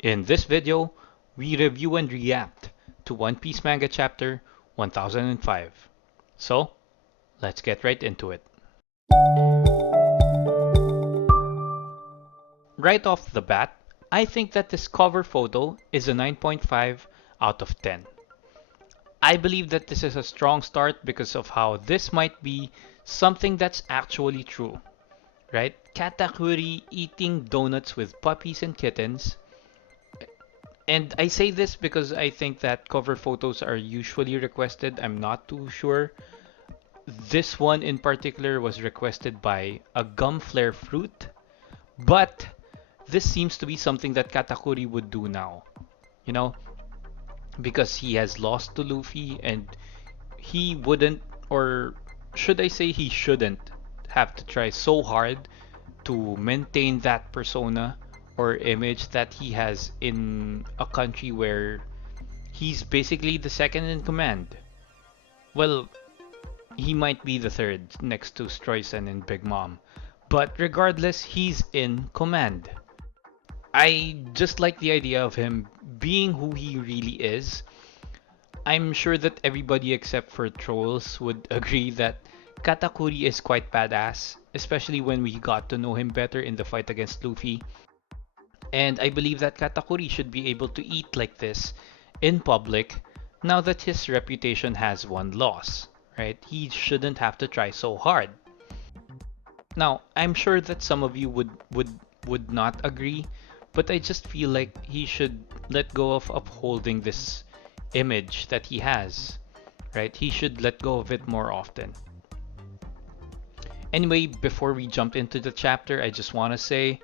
In this video, we review and react to One Piece Manga Chapter 1005. So, let's get right into it. Right off the bat, I think that this cover photo is a 9.5 out of 10. I believe that this is a strong start because of how this might be something that's actually true, right? Katakuri eating donuts with puppies and kittens. And I say this because I think that cover photos are usually requested. I'm not too sure. This one in particular was requested by a gum flare fruit, but this seems to be something that Katakuri would do now. You know, because he has lost to Luffy and he wouldn't, or should I say he shouldn't, have to try so hard to maintain that persona or image that he has in a country where he's basically the second in command. Well, he might be the third next to Stroyson and Big Mom, but regardless, he's in command. I just like the idea of him being who he really is. I'm sure that everybody except for trolls would agree that Katakuri is quite badass, especially when we got to know him better in the fight against Luffy. And I believe that Katakuri should be able to eat like this in public now that his reputation has one loss, right? He shouldn't have to try so hard. Now, I'm sure that some of you would not agree, but I just feel like he should let go of upholding this image that he has, right? He should let go of it more often. Anyway, before we jump into the chapter, I just want to say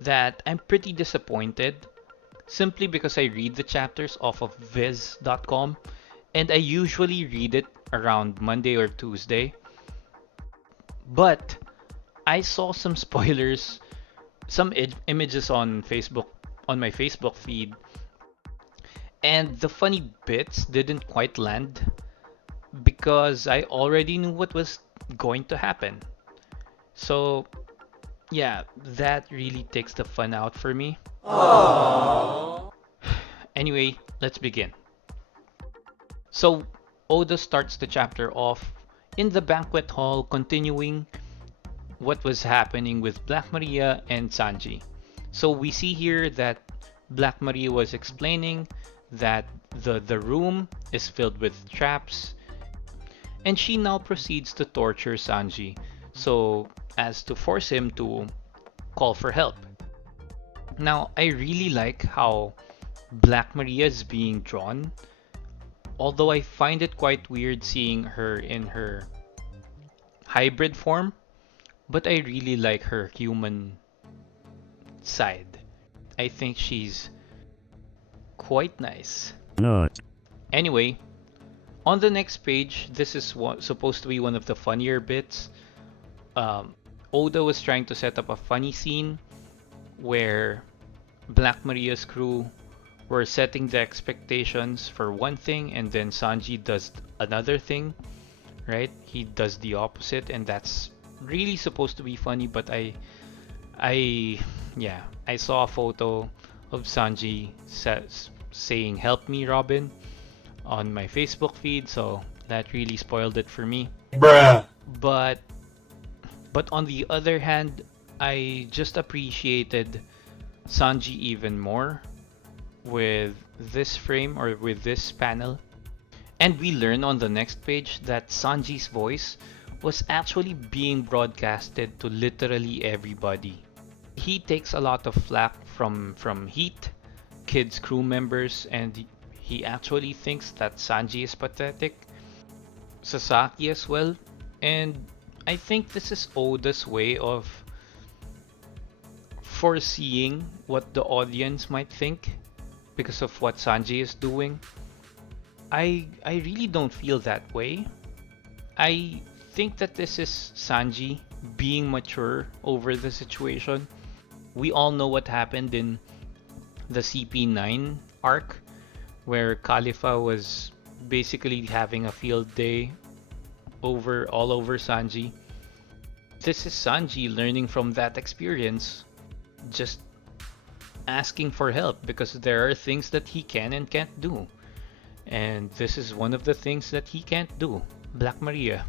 that I'm pretty disappointed simply because I read the chapters off of viz.com and I usually read it around Monday or Tuesday. But I saw some spoilers, some images on Facebook, on my Facebook feed, and the funny bits didn't quite land because I already knew what was going to happen. So, yeah, that really takes the fun out for me. Anyway, let's begin. So, Oda starts the chapter off in the banquet hall, continuing what was happening with Black Maria and Sanji. So, we see here that Black Maria was explaining that the room is filled with traps, and she now proceeds to torture Sanji so as to force him to call for help. Now, I really like how Black Maria is being drawn, although I find it quite weird seeing her in her hybrid form, but I really like her human side. I think she's quite nice. No. Anyway, on the next page, this is supposed to be one of the funnier bits. Um, Oda was trying to set up a funny scene where Black Maria's crew were setting the expectations for one thing and then Sanji does another thing, right? He does the opposite and that's really supposed to be funny, but I yeah, I saw a photo of Sanji saying "Help me, Robin" on my Facebook feed, so that really spoiled it for me. Bruh. But on the other hand, I just appreciated Sanji even more with this frame or with this panel. And we learn on the next page that Sanji's voice was actually being broadcasted to literally everybody. He takes a lot of flack from Heat, Kid's crew members, and he actually thinks that Sanji is pathetic. Sasaki as well, and I think this is Oda's way of foreseeing what the audience might think because of what Sanji is doing. I really don't feel that way. I think that this is Sanji being mature over the situation. We all know what happened in the CP9 arc where Khalifa was basically having a field day all over Sanji. This is Sanji learning from that experience, just asking for help because there are things that he can and can't do. And this is one of the things that he can't do. Black Maria.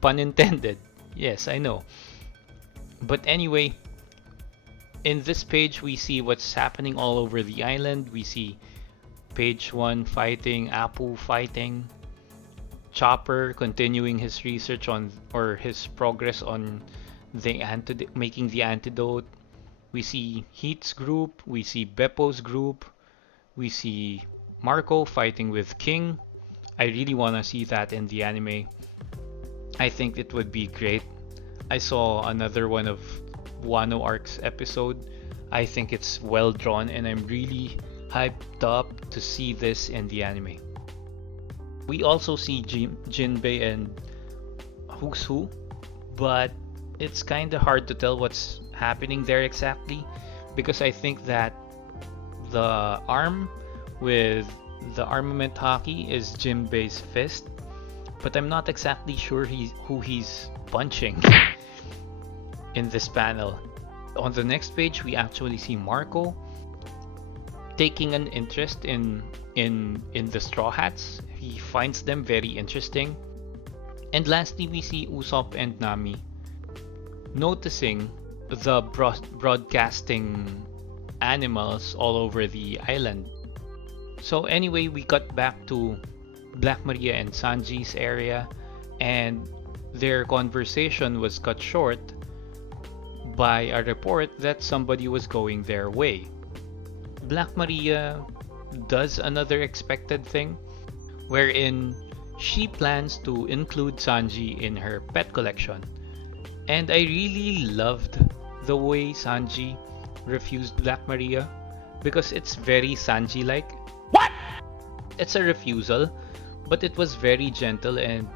Pun intended. Yes, I know. But anyway, in this page we see what's happening all over the island. We see page 1 fighting, Apu fighting, Chopper continuing his research on, or his progress on making the antidote. We see Heat's group, we see Beppo's group, we see Marco fighting with King. I really want to see that in the anime. I think it would be great. I saw another one of Wano Arc's episode. I think it's well drawn and I'm really hyped up to see this in the anime. We also see Jinbei and Who's Who, but it's kinda hard to tell what's happening there exactly because I think that the arm with the armament hockey is Jinbei's fist, but I'm not exactly sure who he's punching in this panel. On the next page, we actually see Marco taking an interest in the Straw Hats. He finds them very interesting. And lastly, we see Usopp and Nami noticing the broadcasting animals all over the island. So anyway, we got back to Black Maria and Sanji's area, and their conversation was cut short by a report that somebody was going their way. Black Maria does another expected thing, wherein she plans to include Sanji in her pet collection. And I really loved the way Sanji refused Black Maria because it's very Sanji-like. What? It's a refusal, but it was very gentle and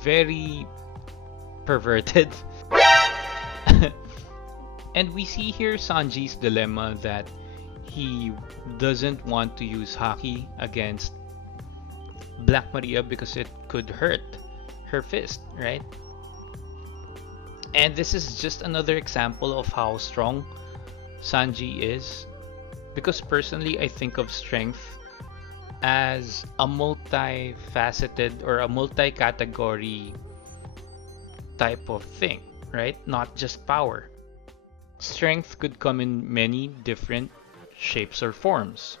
very perverted. And we see here Sanji's dilemma that he doesn't want to use Haki against Black Maria because it could hurt her fist, right? And this is just another example of how strong Sanji is, because personally I think of strength as a multifaceted or a multi-category type of thing, right? Not just power. Strength could come in many different shapes or forms.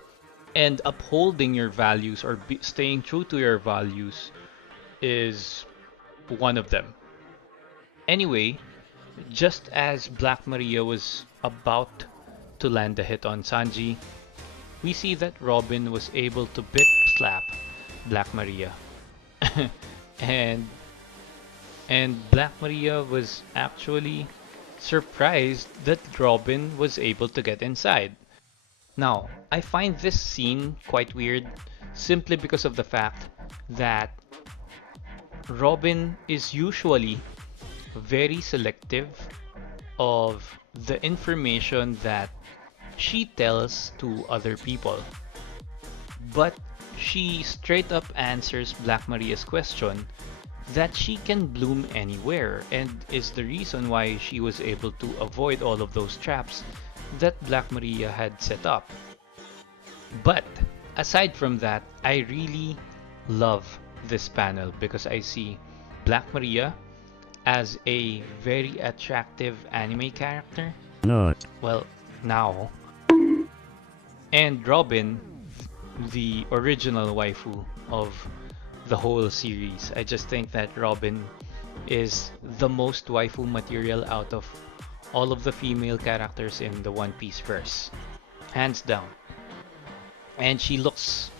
And upholding your values or staying true to your values is one of them. Anyway, just as Black Maria was about to land a hit on Sanji, we see that Robin was able to bit slap Black Maria. and Black Maria was actually surprised that Robin was able to get inside. Now, I find this scene quite weird simply because of the fact that Robin is usually very selective of the information that she tells to other people. But she straight up answers Black Maria's question that she can bloom anywhere, and is the reason why she was able to avoid all of those traps that Black Maria had set up. But aside from that, I really love this panel because I see Black Maria as a very attractive anime character. No. Well, now. And Robin, the original waifu of the whole series. I just think that Robin is the most waifu material out of all of the female characters in the One Piece verse. Hands down. And she looks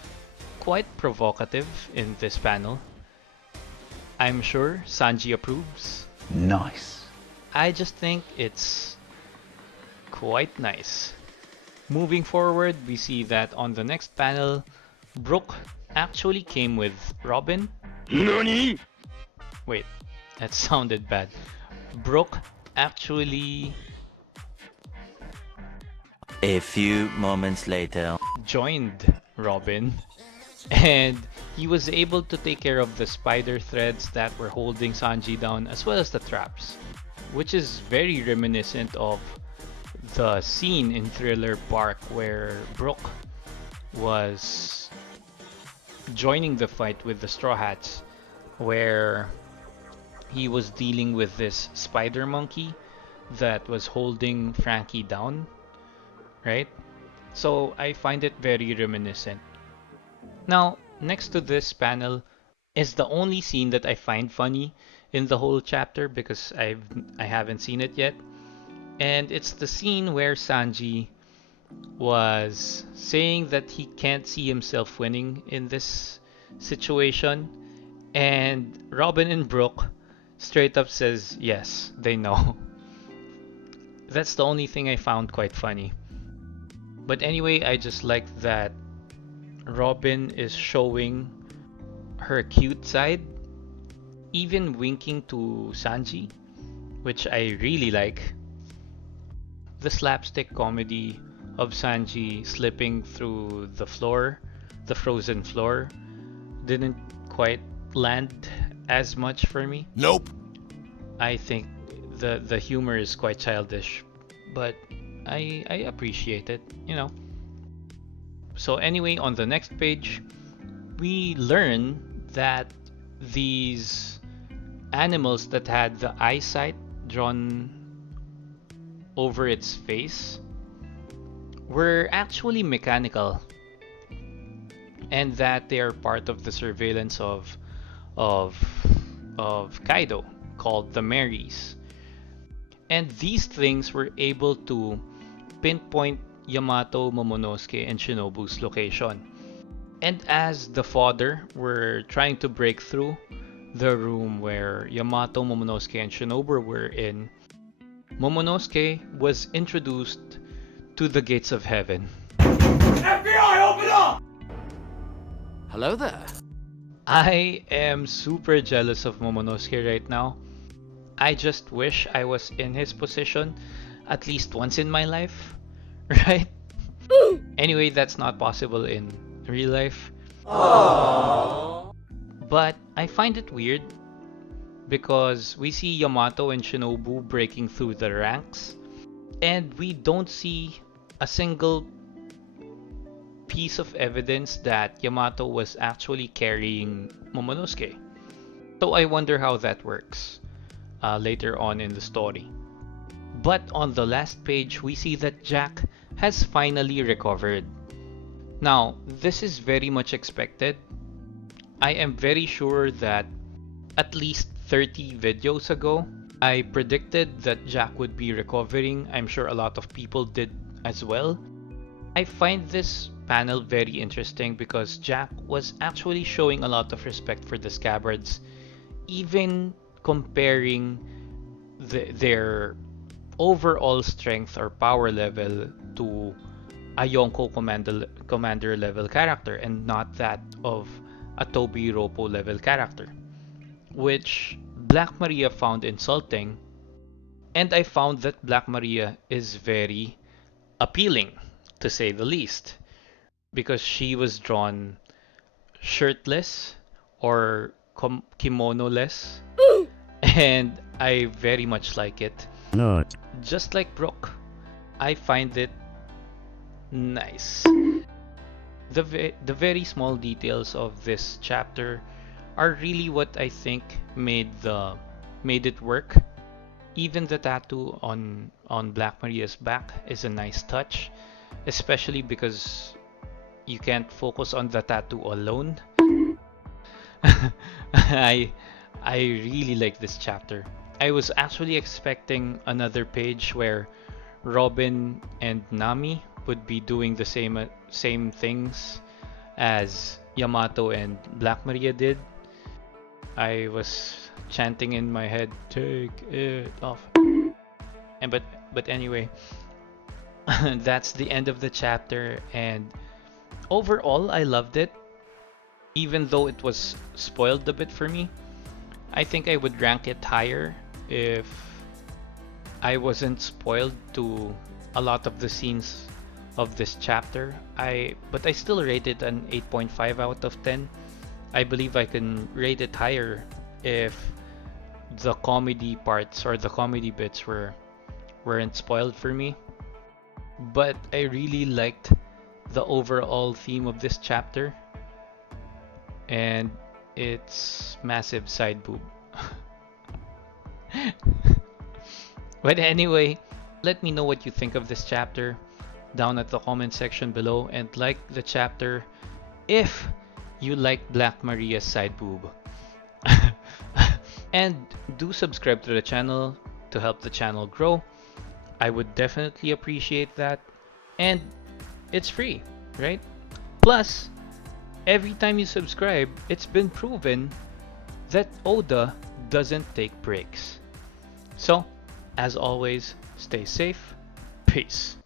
quite provocative in this panel. I'm sure Sanji approves. Nice. I just think it's quite nice. Moving forward, we see that on the next panel, Brook actually came with Robin. NANI? Wait, that sounded bad. Brook actually A few moments later. joined Robin, and he was able to take care of the spider threads that were holding Sanji down as well as the traps, which is very reminiscent of the scene in Thriller Bark where Brooke was joining the fight with the Straw Hats, where he was dealing with this spider monkey that was holding Frankie down, right? So I find it very reminiscent. Now, next to this panel is the only scene that I find funny in the whole chapter because I haven't seen it yet. And it's the scene where Sanji was saying that he can't see himself winning in this situation, and Robin and Brooke straight up says yes, they know. That's the only thing I found quite funny. But anyway, I just like that Robin is showing her cute side, even winking to Sanji, which I really like. The slapstick comedy of Sanji slipping through the floor, the frozen floor, didn't quite land as much for me. Nope. I think the humor is quite childish, but I appreciate it, you know. So anyway, on the next page, we learn that these animals that had the eyesight drawn over its face were actually mechanical, and that they are part of the surveillance of of Kaido, called the Marys. And these things were able to pinpoint Yamato, Momonosuke, and Shinobu's location. And as the fodder were trying to break through the room where Yamato, Momonosuke, and Shinobu were in, Momonosuke was introduced to the gates of heaven. FBI, open up! Hello there. I am super jealous of Momonosuke right now. I just wish I was in his position at least once in my life, right? Anyway, that's not possible in real life. Aww. But I find it weird because we see Yamato and Shinobu breaking through the ranks, and we don't see a single piece of evidence that Yamato was actually carrying Momonosuke. So I wonder how that works later on in the story. But on the last page, we see that Jack has finally recovered. Now, this is very much expected. I am very sure that at least 30 videos ago, I predicted that Jack would be recovering. I'm sure a lot of people did as well. I find this panel very interesting because Jack was actually showing a lot of respect for the Scabbards, even comparing their overall strength or power level to a Yonko commander level character and not that of a Tobi Roppo level character, which Black Maria found insulting, and I found that Black Maria is very appealing, to say the least, because she was drawn shirtless or kimono-less, and I very much like it. No. Just like Brooke, I find it nice. The very small details of this chapter are really what I think made it work. Even the tattoo on Black Maria's back is a nice touch, especially because you can't focus on the tattoo alone. I I really like this chapter. I was actually expecting another page where Robin and Nami would be doing the same things as Yamato and Black Maria did. I was chanting in my head, "Take it off." And but anyway, that's the end of the chapter, and overall I loved it. Even though it was spoiled a bit for me, I think I would rank it higher if I wasn't spoiled to a lot of the scenes of this chapter. But I still rate it an 8.5 out of 10. I believe I can rate it higher if the comedy parts or the comedy bits weren't spoiled for me. but I really liked the overall theme of this chapter and its massive side boob. But anyway, let me know what you think of this chapter down at the comment section below, and like the chapter if you like Black Maria's side boob. And do subscribe to the channel to help the channel grow. I would definitely appreciate that. And it's free, right? Plus, every time you subscribe, it's been proven that Oda doesn't take breaks. So, as always, stay safe. Peace.